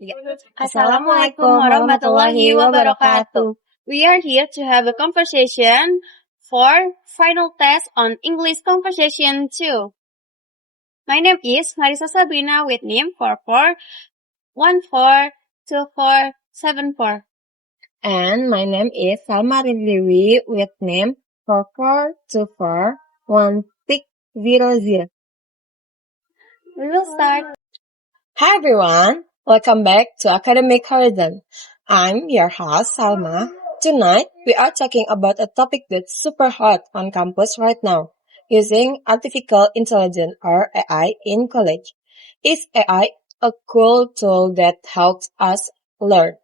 Yeah. Assalamualaikum warahmatullahi wabarakatuh. We are here to have a conversation for final test on English Conversation 2. My name is Marisa Sabrina with NIM 44142474. And my name is Salma Ridliwi with name 44241600. We will start. Hi everyone, welcome back to Academic Horizon. I'm your host Salma. Tonight we are talking about a topic that's super hot on campus right now, using artificial intelligence or AI in college. Is AI a cool tool that helps us learn?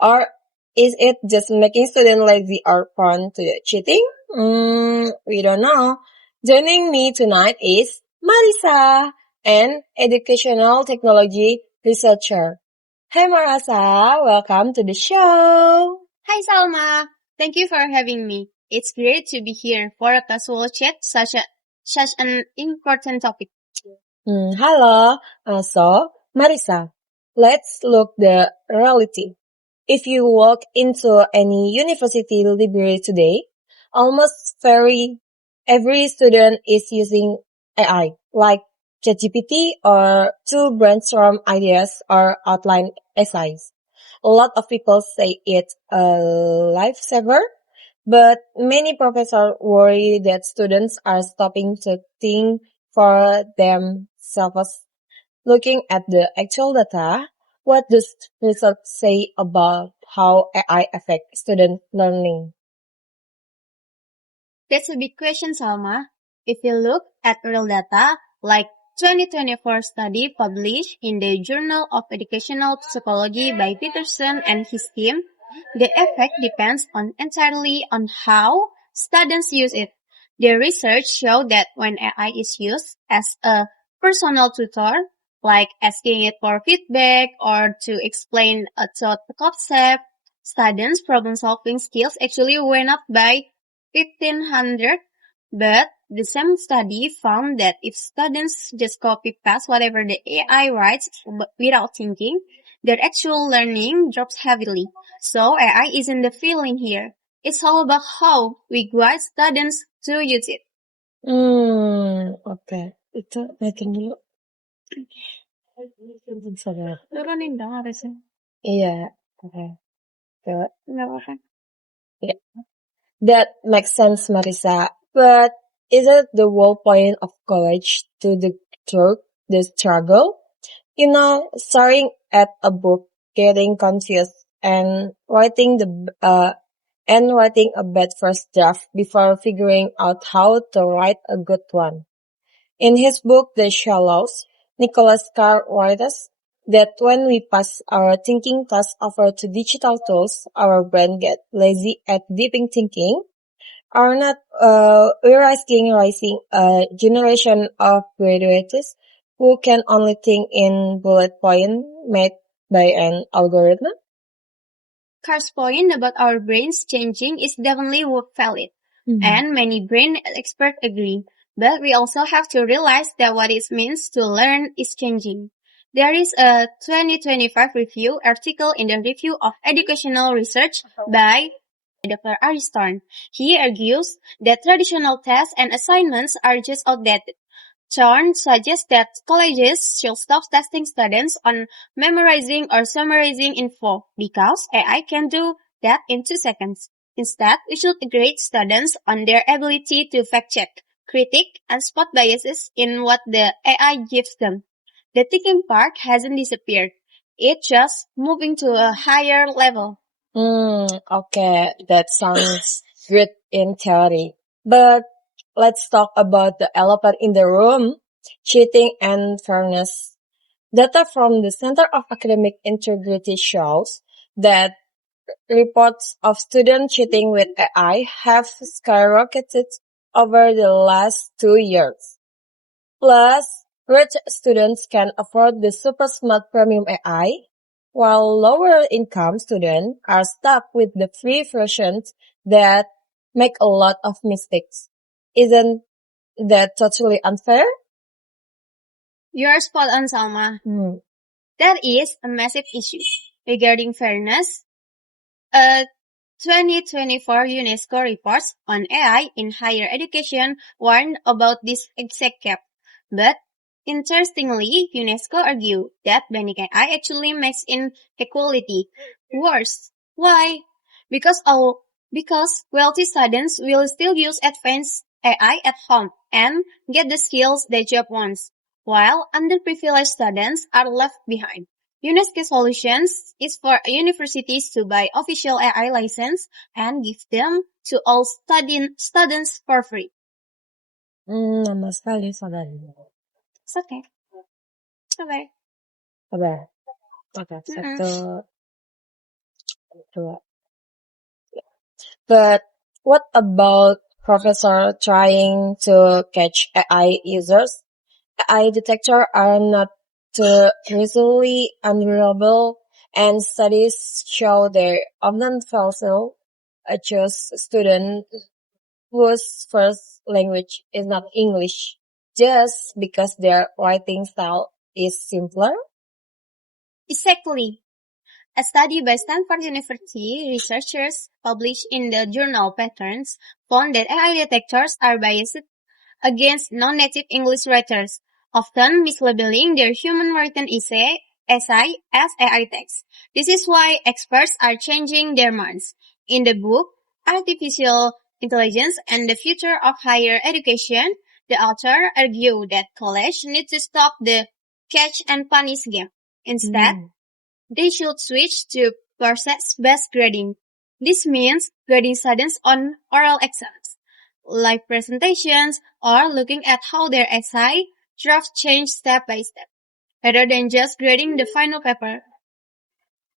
Or is it just making students lazy or prone to cheating? We don't know. Joining me tonight is Marisa, an educational technology researcher. Hey Marisa, welcome to the show. Hi Salma. Thank you for having me. It's great to be here for a casual chat such an important topic. Hello. So, Marisa, let's look the reality. If you walk into any university library today, almost every student is using AI, like ChatGPT or to brainstorm ideas or outline essays. A lot of people say it's a lifesaver, but many professors worry that students are stopping to think for themselves. Looking at the actual data, what does research say about how AI affects student learning? That's a big question, Salma. If you look at real data, like 2024 study published in the Journal of Educational Psychology by Peterson and his team, the effect depends entirely on how students use it. The research showed that when AI is used as a personal tutor, like asking it for feedback or to explain a thought concept, students' problem-solving skills actually went up by 1500, but the same study found that if students just copy-paste whatever the AI writes without thinking, their actual learning drops heavily. So AI isn't the feeling here. It's all about how we guide students to use it. Oke. Itu naikin dulu. Sabar. Turunin dong harusnya. Iya, oke. Coba. Nggak apa-apa. Yeah. That makes sense, Marisa. But is it the whole point of college to through the struggle? You know, staring at a book, getting confused, and writing a bad first draft before figuring out how to write a good one. In his book The Shallows, Nicholas Carr writes that when we pass our thinking task over to digital tools, our brain get lazy at deep thinking. Are not we're rising a generation of graduates who can only think in bullet point made by an algorithm? Carr's point about our brains changing is definitely valid, and many brain experts agree. But we also have to realize that what it means to learn is changing. There is a 2025 review article in the Review of Educational Research by Dr. Ariston. He argues that traditional tests and assignments are just outdated. Thorne suggests that colleges should stop testing students on memorizing or summarizing info because AI can do that in 2 seconds. Instead, we should grade students on their ability to fact-check, critique, and spot biases in what the AI gives them. The thinking part hasn't disappeared. It's just moving to a higher level. Okay, that sounds good in theory. But let's talk about the elephant in the room, cheating and fairness. Data from the Center of Academic Integrity shows that reports of student cheating with AI have skyrocketed over the last 2 years. Plus, rich students can afford the super smart premium AI, while lower income students are stuck with the free versions that make a lot of mistakes. Isn't that totally unfair? You're spot on, Salma. That is a massive issue. Regarding fairness, a 2024 UNESCO report on AI in higher education warned about this exact gap. But interestingly, UNESCO argued that banning AI actually makes inequality worse. Why? Because because wealthy students will still use advanced AI at home and get the skills their job wants, while underprivileged students are left behind. UNESCO Solutions is for universities to buy official AI license and give them to all students for free. Lama sekali saudari. It's okay. Okay. Sabar. Oke, Mm-mm. satu, dua. But what about professor trying to catch AI users? AI detectors are not usually unreliable, and studies show they often falsely choose students whose first language is not English just because their writing style is simpler. Exactly. A study by Stanford University researchers published in the journal Patterns found that AI detectors are biased against non-native English writers, often mislabeling their human-written essay as AI text. This is why experts are changing their minds. In the book, Artificial Intelligence and the Future of Higher Education, the author argued that college needs to stop the catch and punish game. Instead, they should switch to process-based grading. This means grading students on oral exams, live presentations, or looking at how their essay draft change step by step, rather than just grading the final paper.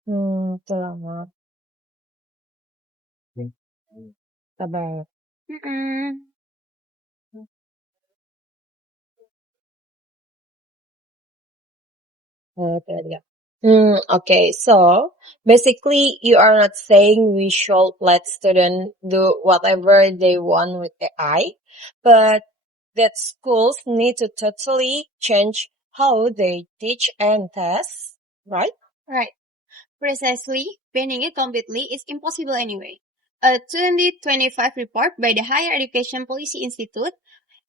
Itu lama. Sabar. Mm-mm. Okay, so basically you are not saying we should let students do whatever they want with AI, but that schools need to totally change how they teach and test, right? Right. Precisely, banning it completely is impossible anyway. A 2025 report by the Higher Education Policy Institute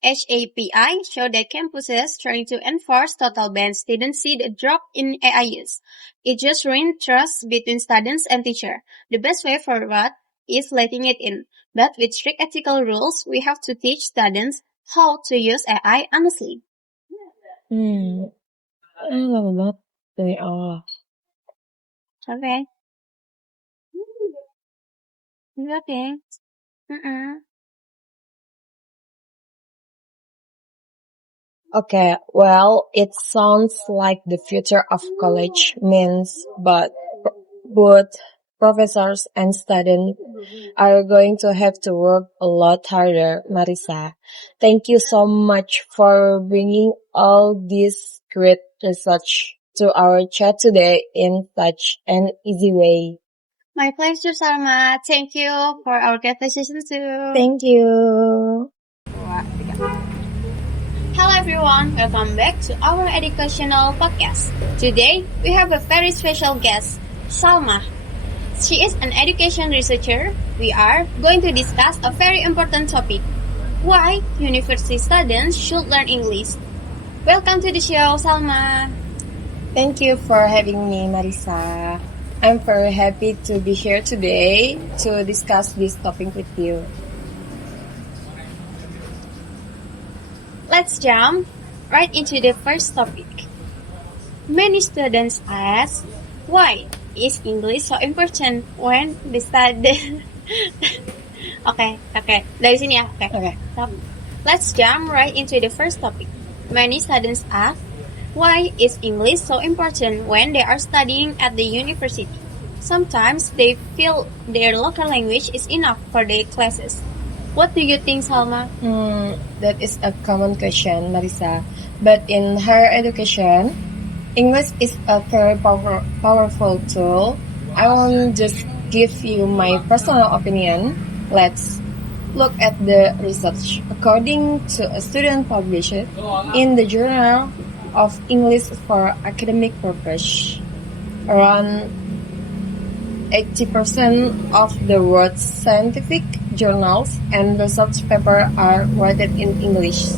HAPI showed that campuses trying to enforce total bans didn't see the drop in AI use. It just ruined trust between students and teachers. The best way forward is letting it in. But with strict ethical rules, we have to teach students how to use AI honestly. Lama banget dari awal. Okay. Okay. Mm-mm. Okay, well, it sounds like the future of college means, but both professors and students are going to have to work a lot harder, Marisa. Thank you so much for bringing all this great research to our chat today in such an easy way. My pleasure, Salma. Thank you for our conversation too. Thank you. Hello everyone, welcome back to our educational podcast. Today, we have a very special guest, Salma. She is an education researcher. We are going to discuss a very important topic, why university students should learn English. Welcome to the show, Salma. Thank you for having me, Marisa. I'm very happy to be here today to discuss this topic with you. Let's jump right into the first topic. Many students ask, why is English so important when they study? Okay. Dari sini ya. Okay. Stop. Let's jump right into the first topic. Many students ask, why is English so important when they are studying at the university? Sometimes they feel their local language is enough for their classes. What do you think, Salma? That is a common question, Marisa. But in higher education, English is a very powerful tool. I won't just give you my personal opinion. Let's look at the research. According to a student published in the Journal of English for academic purpose. Around 80% of the world's scientific journals and research papers are written in English.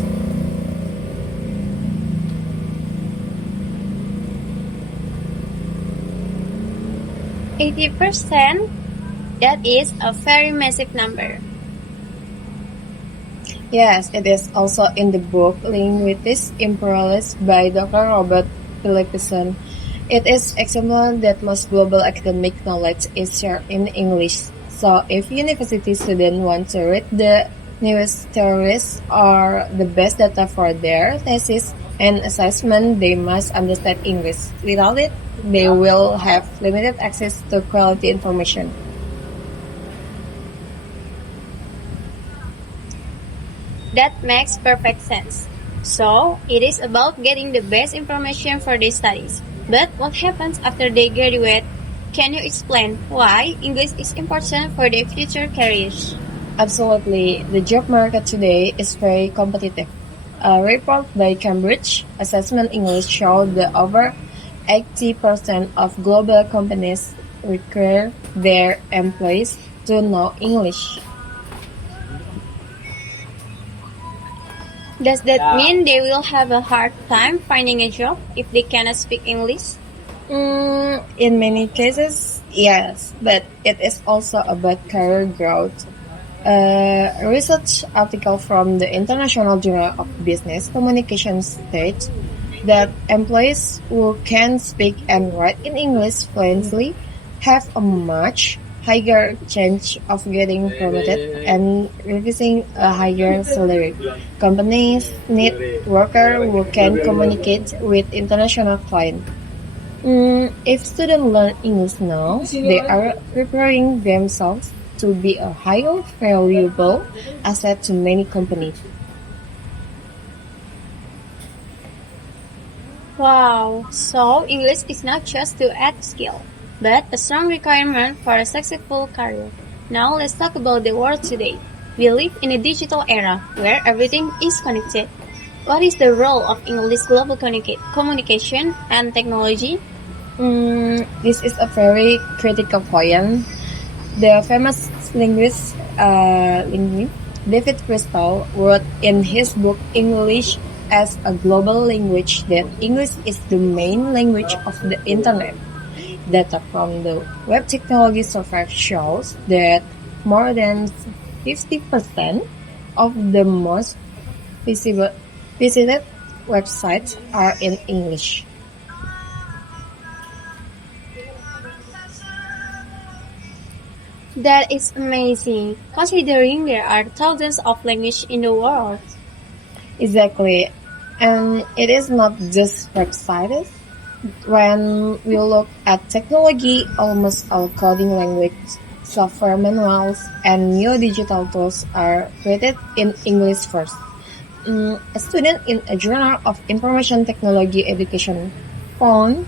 %80? That is a very massive number. Yes, it is also in the book Linguistics Imperialist by Dr. Robert Phillipson. It is example that most global academic knowledge is shared in English. So if university students want to read the newest theories or the best data for their thesis and assessment, they must understand English. Without it, they will have limited access to quality information. That makes perfect sense. So, it is about getting the best information for their studies. But what happens after they graduate? Can you explain why English is important for their future careers? Absolutely. The job market today is very competitive. A report by Cambridge Assessment English showed that over 80% of global companies require their employees to know English. Does that mean they will have a hard time finding a job if they cannot speak English? In many cases, yes, but it is also about career growth. A research article from the International Journal of Business Communication states that employees who can speak and write in English fluently have a much higher chance of getting promoted and receiving a higher salary. Companies need workers who can communicate with international clients. If students learn English now, they are preparing themselves to be a highly valuable asset to many companies. Wow, so English is not just to add skill, but a strong requirement for a successful career. Now let's talk about the world today. We live in a digital era where everything is connected. What is the role of English global communication and technology? This is a very critical point. The famous linguist David Crystal wrote in his book English as a Global Language that English is the main language of the Internet. Data from the Web Technology Survey shows that more than 50% of the most visited websites are in English. That is amazing, considering there are thousands of languages in the world. Exactly. And it is not just websites. When we look at technology, almost all coding language, software manuals, and new digital tools are created in English first. A student in a Journal of Information Technology Education found...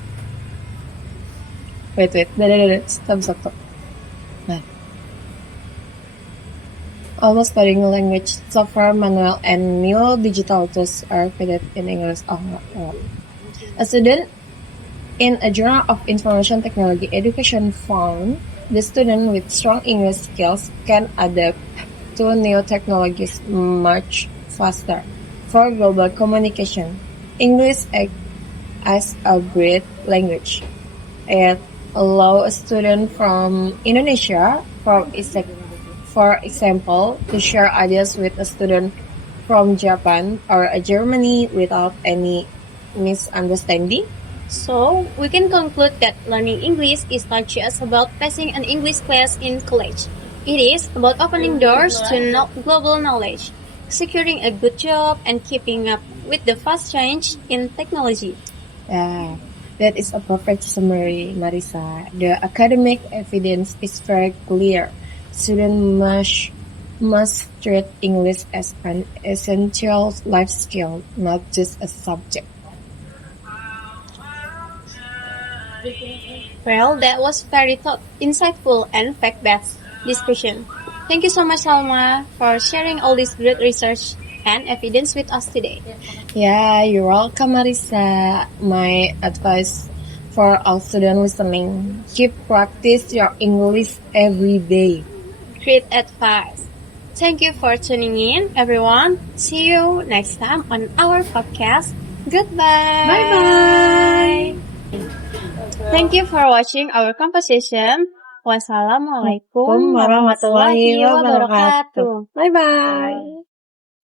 Stop. Nah. Almost coding language, software manual, and new digital tools are created in English. A student in a Journal of Information Technology Education found the student with strong English skills can adapt to new technologies much faster. For global communication, English acts as a great language. It allows a student from Indonesia, for example, to share ideas with a student from Japan or Germany without any misunderstanding. So, we can conclude that learning English is not just about passing an English class in college. It is about opening doors to global knowledge, securing a good job, and keeping up with the fast change in technology. Yeah, that is a perfect summary, Marisa. The academic evidence is very clear. Students must treat English as an essential life skill, not just a subject. Well, that was very insightful and fact-based discussion. Thank you so much, Salma, for sharing all this great research. and evidence with us today. Yeah, you're welcome, Marisa. My advice for all students listening, keep practice your English every day. Great advice. Thank you for tuning in, everyone. See you next time on our podcast. Goodbye. Bye-bye. Thank you for watching our conversation. Wassalamualaikum Warahmatullahi warahmatullahi wabarakatuh. wabarakatuh. Bye-bye.